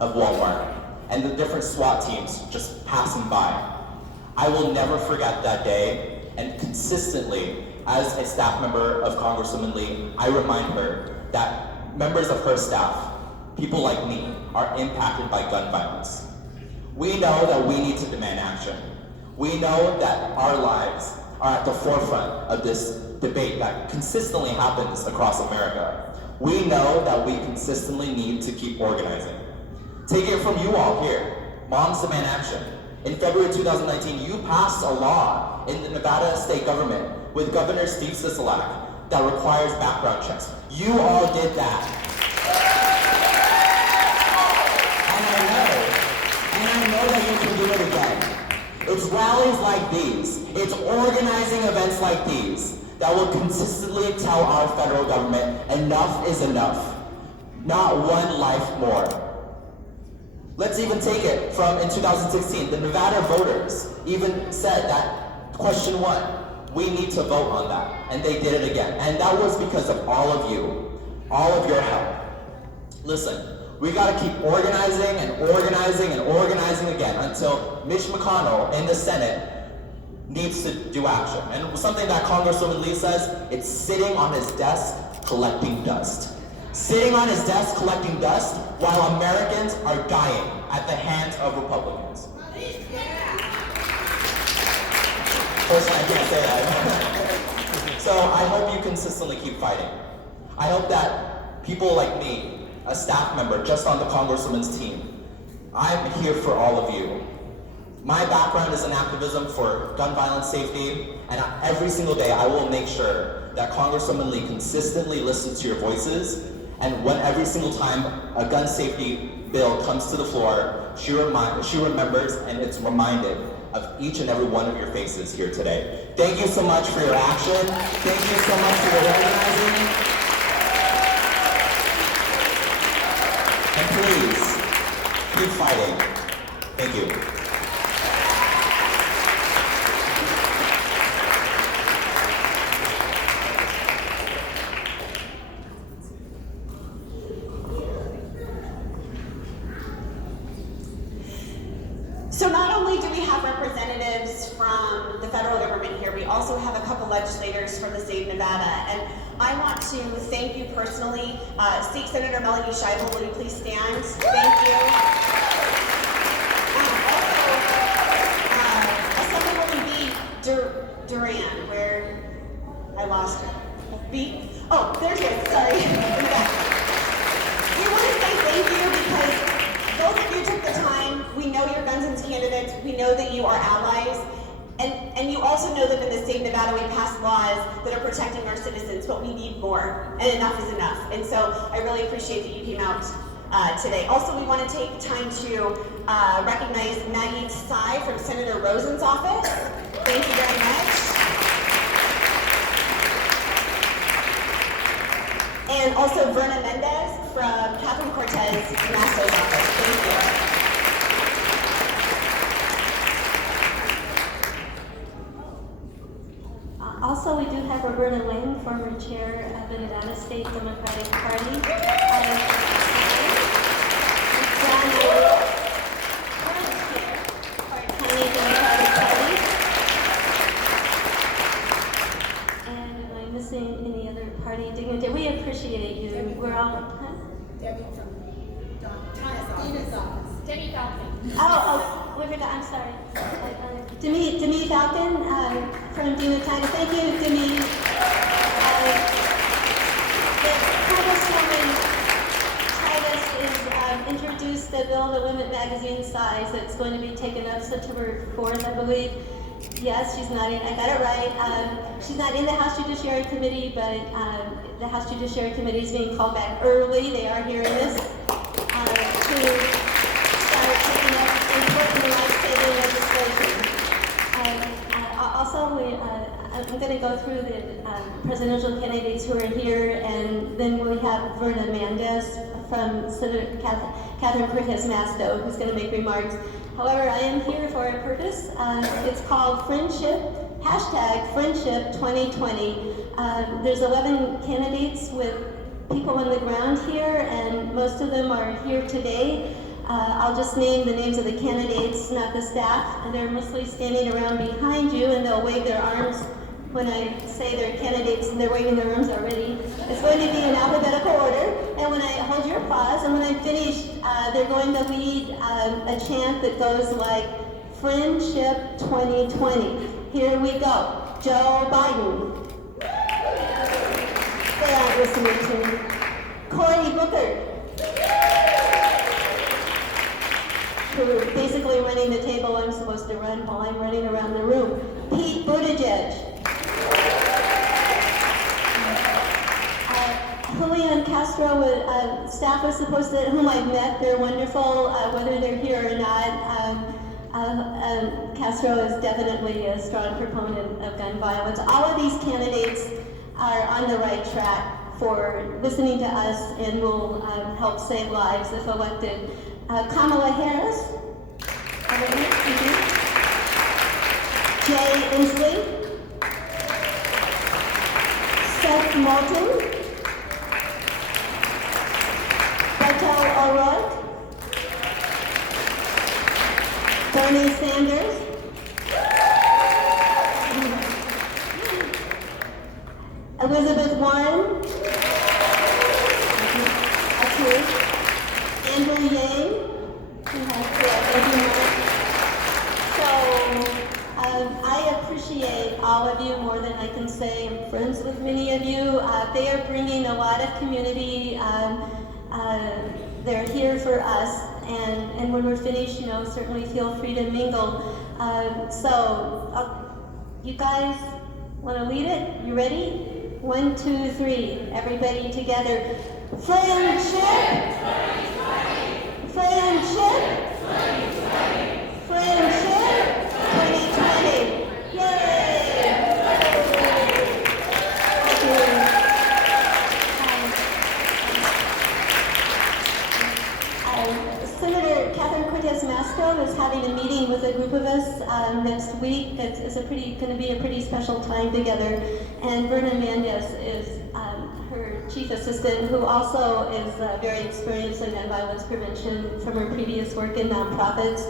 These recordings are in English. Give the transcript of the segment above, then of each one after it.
of Walmart and the different SWAT teams just passing by. I will never forget that day, and consistently, as a staff member of Congresswoman Lee, I remind her that members of her staff, people like me, are impacted by gun violence. We know that we need to demand action. We know that our lives are at the forefront of this debate that consistently happens across America. We know that we consistently need to keep organizing. Take it from you all here. Moms demand action. In February 2019, you passed a law in the Nevada state government with Governor Steve Sisolak that requires background checks. You all did that. And I know that you can do it again. It's rallies like these, it's organizing events like these that will consistently tell our federal government enough is enough. Not one life more. Let's even take it from in 2016, the Nevada voters even said that question 1, we need to vote on that, and they did it again. And that was because of all of you, all of your help. Listen, we gotta keep organizing and organizing and organizing again until Mitch McConnell in the Senate needs to do action. And something that Congresswoman Lee says, it's sitting on his desk collecting dust. Sitting on his desk collecting dust while Americans are dying at the hands of Republicans. Personally, I can't say that. So I hope you consistently keep fighting. I hope that people like me, a staff member just on the Congresswoman's team, I'm here for all of you. My background is in activism for gun violence safety, and every single day I will make sure that Congresswoman Lee consistently listens to your voices, and when every single time a gun safety bill comes to the floor, she remembers and it's reminded of each and every one of your faces here today. Thank you so much for your action. Thank you so much for your organizing. And please, keep fighting. Thank you. So not only do we have representatives from the federal government here, we also have a couple legislators from the state of Nevada. And I want to thank you personally. State Senator Melanie Scheibel, will you please stand? Thank you. Assemblywoman B. Duran, where I lost her. B? Oh, there she is, sorry. We want to say thank you because both of you took the time. We know you're Guns and candidates. We know that you are allies. And you also know that in the state of Nevada we pass laws that are protecting our citizens, but we need more, and enough is enough. And so I really appreciate that you came out today. Also, we want to take time to recognize Maggie Tsai from Senator Rosen's office. Thank you very much. And also Verna Mendez from Catherine Cortez Nasso's office. Thank you. Also, we do have Roberta Lane, former chair of the Nevada State Democratic Party. John Wood, current chair of County Democratic Party. And am I missing any other party dignitary? We appreciate you. Debbie. We're all, huh? Debbie from Dina's office. Debbie Falcon. I'm sorry. Demi Falcon from Dina Titus. Thank you, Demi. The Congresswoman Titus is introduced the bill to limit magazine size that's going to be taken up September 4th, I believe. Yes, she's not in. I got it right. She's not in the House Judiciary Committee, but the House Judiciary Committee is being called back early. They are hearing this to start taking up important life-saving legislation. I'm going to go through the presidential candidates who are here, and then we have Verna Mendez from Senator Catherine Cortez Masto, who's going to make remarks. However, I am here for a purpose. It's called Friendship, #Friendship 2020. There's 11 candidates with people on the ground here, and most of them are here today. I'll just name the names of the candidates, not the staff, and they're mostly standing around behind you, and they'll wave their arms when I say they're candidates, and they're waving their arms already. It's going to be in alphabetical order, and when I hold your applause, and when I'm finished, they're going to lead a chant that goes like, Friendship 2020. Here we go. Joe Biden. They aren't listening to me. Cory Booker. Who basically running the table I'm supposed to run while I'm running around the room. Pete Buttigieg. Julian Castro, staff was supposed to, whom I've met, they're wonderful, whether they're here or not. Castro is definitely a strong proponent of gun violence. All of these candidates are on the right track for listening to us and will help save lives if elected. Kamala Harris, Jay Inslee, Seth Moulton, Beto O'Rourke, Bernie Sanders, Elizabeth Warren, Andrew Yang, I appreciate all of you more than I can say. I'm friends with many of you. They are bringing a lot of community. They're here for us, and when we're finished, certainly feel free to mingle. You guys want to lead it? You ready? 1, 2, 3. Everybody together. Friendship! Friendship! Friendship 2020! Yay! Senator Catherine Cortez Masto is having a meeting with a group of us next week. It's going to be a pretty special time together. And Berna Mendez is her chief assistant, who also is very experienced in gun violence prevention from her previous work in nonprofits.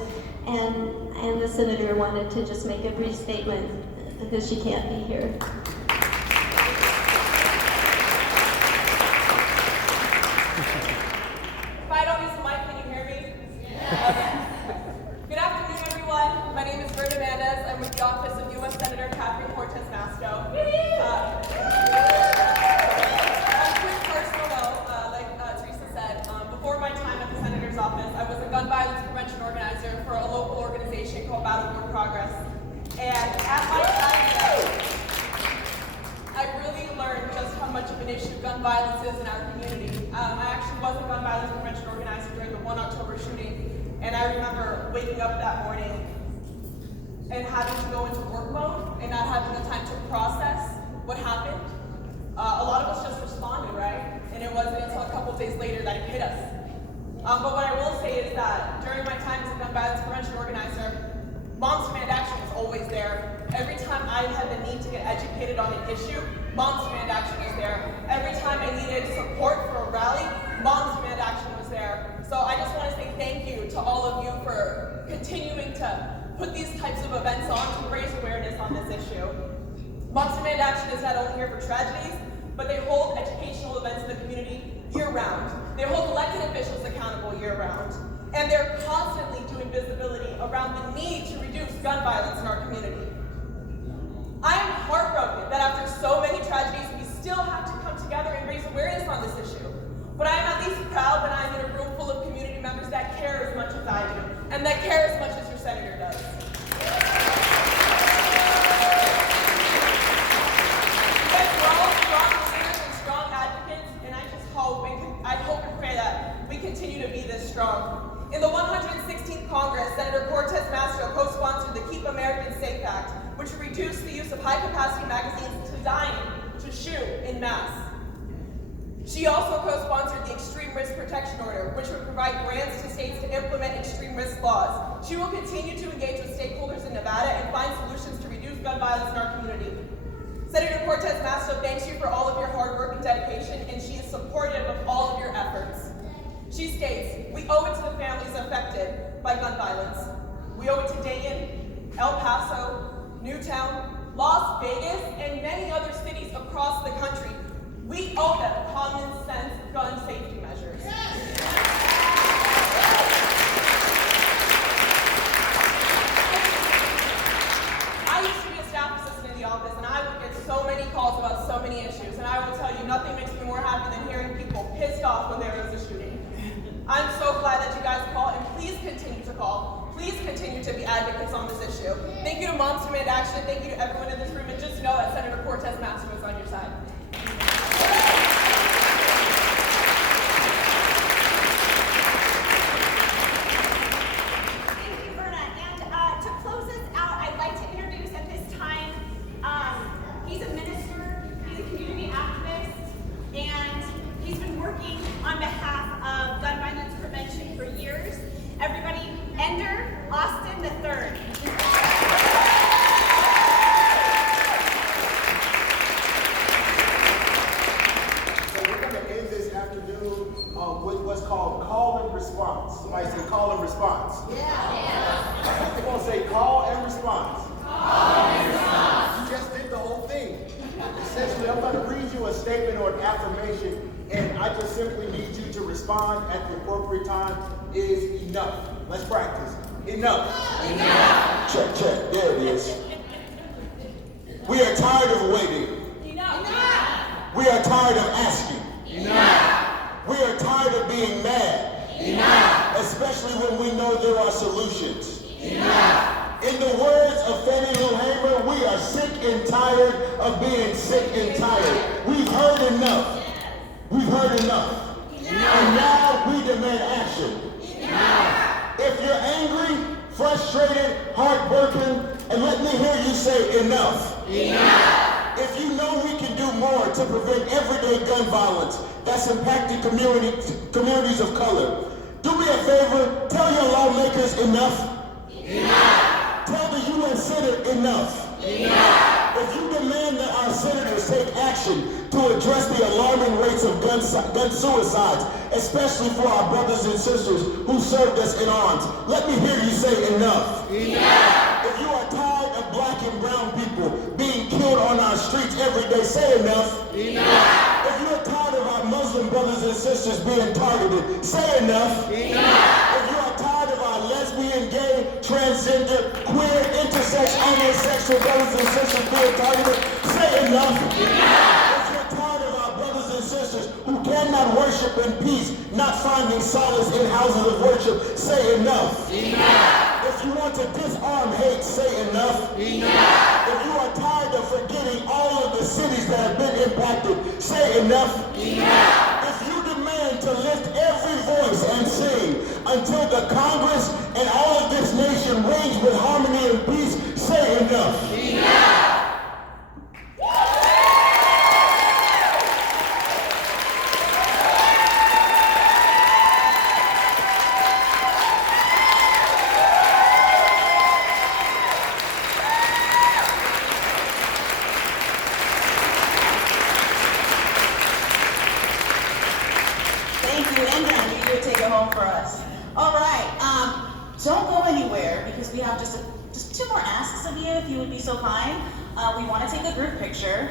And the senator wanted to just make a brief statement because she can't be here. If I don't use the mic, can you hear me? Okay. Good afternoon, everyone. My name is Berna Mendez. I'm with the office of U.S. Senator Catherine Cortez Masto. On a quick personal note, like Teresa said, before my time at the senator's office, I was a gun violence prevention organizer for a local organization called Battle Board Progress. And at my time there, I really learned just how much of an issue gun violence is in our community. I actually was a gun violence prevention organizer during the 1 October shooting, and I remember waking up that morning and having to go into work mode and not having the time to process what happened. A lot of us just responded, right? And it wasn't until a couple days later that it hit us. But what I will say is that during my time as a gun violence prevention organizer, Moms Demand Action was always there. Every time I had the need to get educated on an issue, Moms Demand Action was there. Every time I needed support for a rally, Moms Demand Action was there. So I just want to say thank you to all of you for continuing to put these types of events on to raise awareness on this issue. Moms Demand Action is not only here for tragedies, but they hold educational events in the community year-round. They hold elected officials accountable year-round. And they're constantly doing visibility around the need to reduce gun violence in our community. I am heartbroken that after so many tragedies, we still have to come together and raise awareness on this issue. But I am at least proud that I'm in a room full of community members that care as much as I do, and that care as much as your senator does. Because we're all strong leaders and strong advocates, and I hope and pray that we continue to be this strong. In the 116th Congress, Senator Cortez Masto co-sponsored the Keep Americans Safe Act, which would reduce the use of high-capacity magazines designed to shoot en masse. She also co-sponsored the Extreme Risk Protection Order, which would provide grants to states to implement extreme risk laws. She will continue to engage with stakeholders in Nevada and find solutions to reduce gun violence in our community. Senator Cortez Masto thanks you for all of your hard work and dedication, and she is supportive of all of your efforts. She states, "We owe it to the families of by gun violence. We owe it to Dayton, El Paso, Newtown, Las Vegas, and many other cities across the country. We owe them common sense gun safety measures. I used to be a staff assistant in the office, and I would get so many calls about so many issues, and I will tell you, nothing makes me more happy than hearing people pissed off when there is a shooting. I'm so glad that you guys call, and please continue to call. Please continue to be advocates on this issue. Thank you to Moms Demand Action. Thank you to everyone in this room, and just know that Senator Cortez Masto is on your side. Thank you, Verna. And to close this out, I'd like to introduce at this time, he's a minister, he's a community activist, and he's been working on behalf of gun violence prevention for years. Everybody, Ender Austin III. So we're going to end this afternoon with what's called call and response. Somebody say call and response. Yeah. We're going to say call and response. Call and response. You just did the whole thing. Essentially, I'm going to read you a statement or an affirmation, and I just simply need you to respond at the appropriate time. Is enough. Let's practice. Enough. Enough. Check, check. There it is. We are tired of waiting. Enough. We are tired of asking. Enough. We are tired of being mad. Enough. Especially when we know there are solutions. Enough. In the words of Fannie Lou Hamer, we are sick and tired of being sick and tired. We've heard enough. We've heard enough. And now we demand action. If you're angry, frustrated, heartbroken, and let me hear you say enough. Enough. If you know we can do more to prevent everyday gun violence that's impacting communities of color, do me a favor, tell your lawmakers enough. Enough. Tell the UN Senate enough. Enough. If you demand that our senators take action to address the alarming rates of gun suicides, especially for our brothers and sisters who served us in arms, let me hear you say enough. Enough. If you are tired of black and brown people being killed on our streets every day, say enough. Enough. If you're tired of our Muslim brothers and sisters being targeted, say enough. Enough. If you are tired of our lesbian, gay, transgender, queer, intersex, homosexual brothers and sisters being targeted, say enough. If you're tired of our brothers and sisters who cannot worship in peace, not finding solace in houses of worship, say enough. If you want to disarm hate, say enough. If you are tired of forgetting all of the cities that have been impacted, say enough. If you demand to lift every voice and sing until the Congress and all of this nation reigns with harmony and peace, say enough. Thank you, Ender. You would take it home for us. All right. Don't go anywhere because we have just two more asks of you, if you would be so kind. We want to take a group picture.